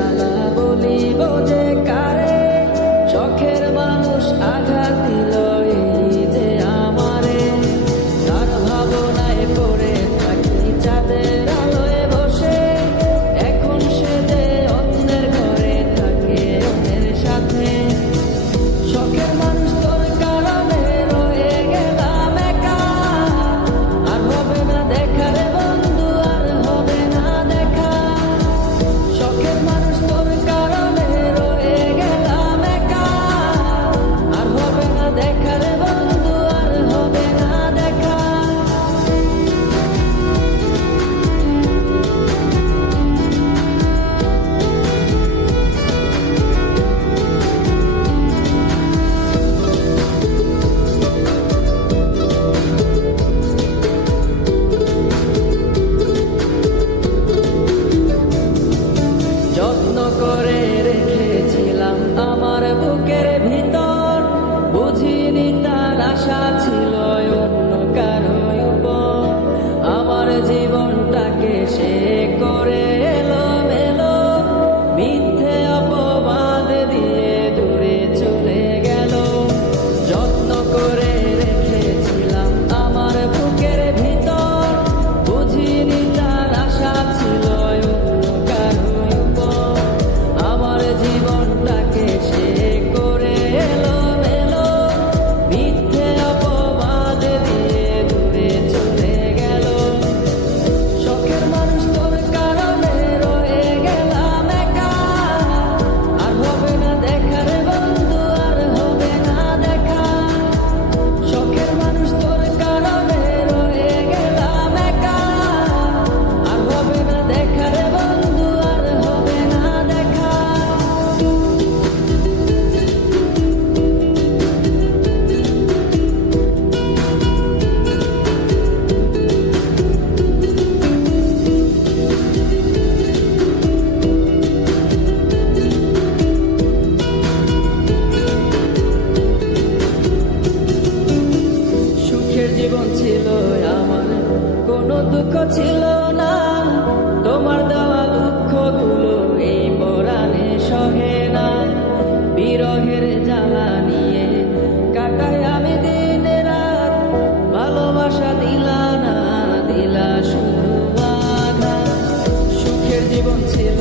জ্বালা বলিব যে কারে, শখের মানুষ আঘাত দিল এই যে আমারে। তার ভাবনায় পড়ে থাকি চাঁদের আলোয় বসে, এখন সে যে অন্যের ঘরে থাকে অন্যের সাথে। শখের মানুষ তোর কারণে রয়ে গেলাম একা, আর হবে না দেখা রে বন্ধু, আর হবে না দেখা। শখের মানুষ তোর কারণে রয়ে গেলাম একা, আর হবে না দেখা রে বন্ধু, আর হবে না দেখা। যত্ন করে রেখেছিলাম আমার বুকের ভিতর, বুঝিনি তার আশা ছিল অন্য কারো উপর। আমার জীবনটাকে সে করে এলোমেলো, মিথ্যে অপবাদ দিয়ে দূরে চলে গেল। যত্ন করে রেখেছিলাম আমার বুকের ভিতর, বুঝিনি তার আশা ছিল অন্য কারো উপর। আমার জীবনটাকে সে করে এলোমেলো, মিথ্যে অপবাদ দিয়ে দূরে চলে গেল। শখের মানুষ তোর কারণে রয়ে গেলাম একা, আর হবে না দেখা রে বন্ধু, আর হবে না দেখা। শখের মানুষ তোর কারণে রয়ে গেলাম একা, আর হবে না দেখা রে বন্ধু, আর হবে না দেখা। সুখের জীবন ছিল আমার, কোনো দুঃখ ছিল না। তোমার দেওয়া দুঃখগুলো এই পরাণে সহে না। বিরহের জ্বালা নিয়ে কাটাই আমি দিন রাত, ভালোবাসা দিলা না, দিলা শুধু আঘাত। সুখের জীবন ছিল